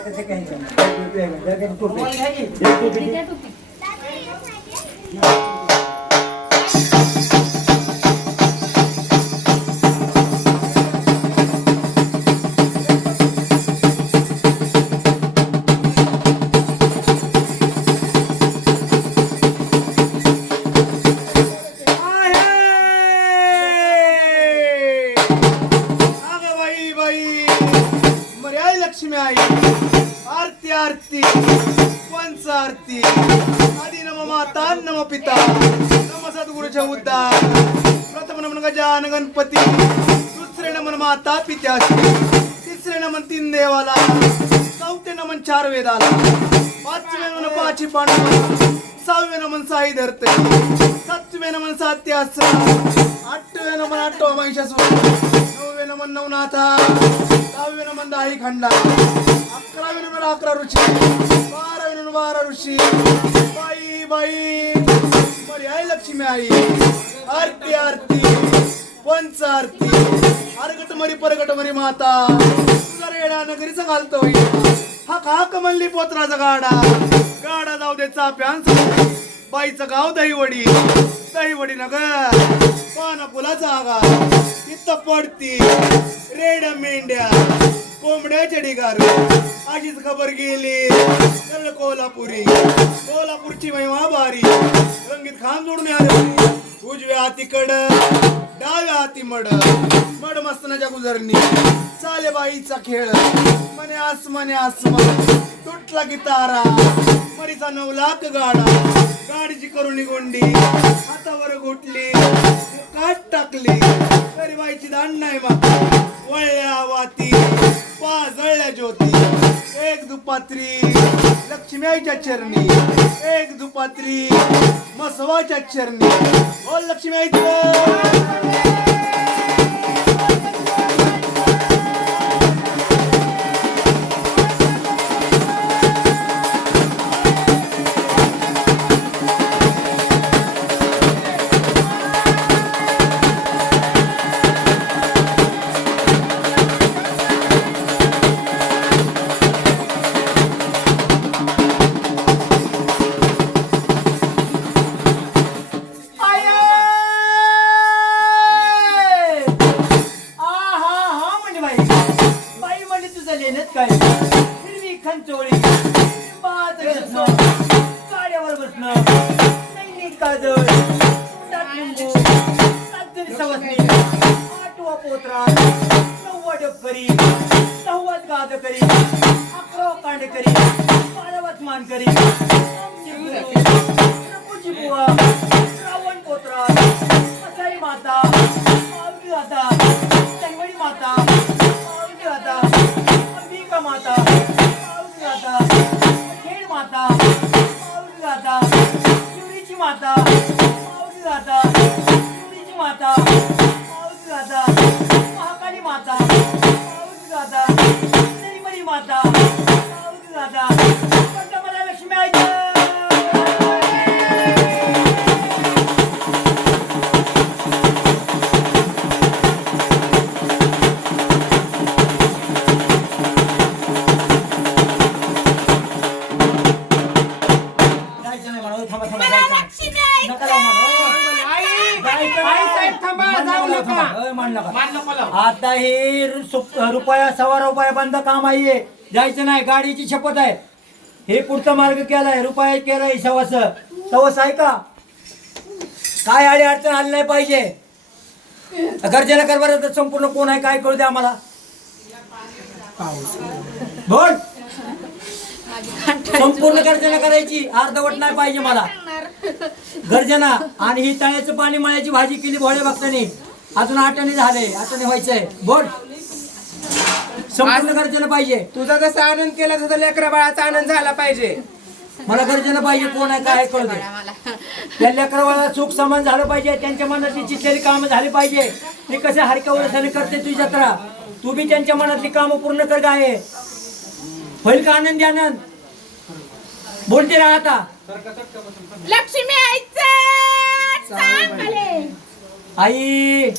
ते काही लक्ष्मी आई आरती आरती पंच आरती आदि नम माता नम पिता नम सद्गुरुच्या उद्धार प्रथम नमन गजानन गणपती दुसरे नमन माता पित्याश्री तिसरे नमन तीन देवाला चौथे नमन चार वेदाला पाचवे नमन पाची पांडव सहावे नमन साई धरते सातवे नमन सात्यास आठवे नमन आठवा महिषासुर नववे नमन नवनाथा दहावे नमन दाही खंडा अकरावे नमन 11 ऋषी 12वे नमन 12 ऋषी बाई बाई मरी आई लक्ष्मी आई आरती आरती पंच आरती अर्गट मरी परगट मरी माता तुझा रेडा नगरीचा घालतोय हा काक मल्ली पोत्राचा गाडा जाऊ दे चाप्यान बाईचं गाव दहीवडी नग पाना फुलाचा आगा तिथं पडती रेड्या मेंढ्या कोंबड्या चढीगार अशीच खबर गेली तर कोल्हापुरची महिमा भारी रंगीत खान जोडून आली उजव्या हाती कड डाव्या हाती मड मस्तनाच्या गुजरणी चाले बाईचा खेळ मने आसमान तुटला की तारा मरीचा 9 लाख गाडीची करुणी गोंडी हातावर घोटली काट टाकली तरी बाईची दांड नाही मग वळल्या वाती जळल्या ज्योती एक दुपात्री लक्ष्मी आईच्या चरणी एक दुपात्री मसवाच्या चरणी बोल लक्ष्मी आईचं गाड्यावर बसणं आठवा पोत्रा 9 डबकरी 10 गाद करी 11 कांड करी 12 मान करी बुवा रावण पोत्रा मसाई माता माऊली माता दहीवडी माता माऊली माता अंबिका माता माऊली माता खेड माता माऊली माता शिवरीची माता माऊली माता शिवरीची माता माऊली माता महाकाली माता माऊली माता नरीमरी माता माऊली माता मला लक्ष्मी आईचं आता हे रुपया 1.25 रुपया बंद काम आहे जायचं नाही गाडीची शपथ आहे हे पुढचा मार्ग केलाय रुपया केलाय सवस आहे का काय आडी अडचण आली नाही पाहिजे गरजेला करणार तर संपूर्ण कोण आहे काय कळू द्या आम्हाला बोल संपूर्ण गर्जना करायची अर्धवट नाही पाहिजे मला गर्जना आणि ही तळ्याचं पाणी मळ्याची भाजी केली भोळे भक्तांनी अजून आठवणी झाले आठवणी व्हायचंय बोल संपूर्ण गर्जना पाहिजे तुझा जसा आनंद केला तसा लेकरा बाळाचा आनंद झाला पाहिजे मला गर्जना पाहिजे कोण आहे काय कळू दे त्या लेकरा बाळाला सुख समान झालं पाहिजे त्यांच्या मनातली चितलेली कामं झाली पाहिजे ते कसे हरक्या वर्षाने करते तुझी जत्रा तू बी त्यांच्या मनातली कामं पूर्ण कर गाय होईल का आनंदी आनंद बोलते राहता लक्ष्मी आई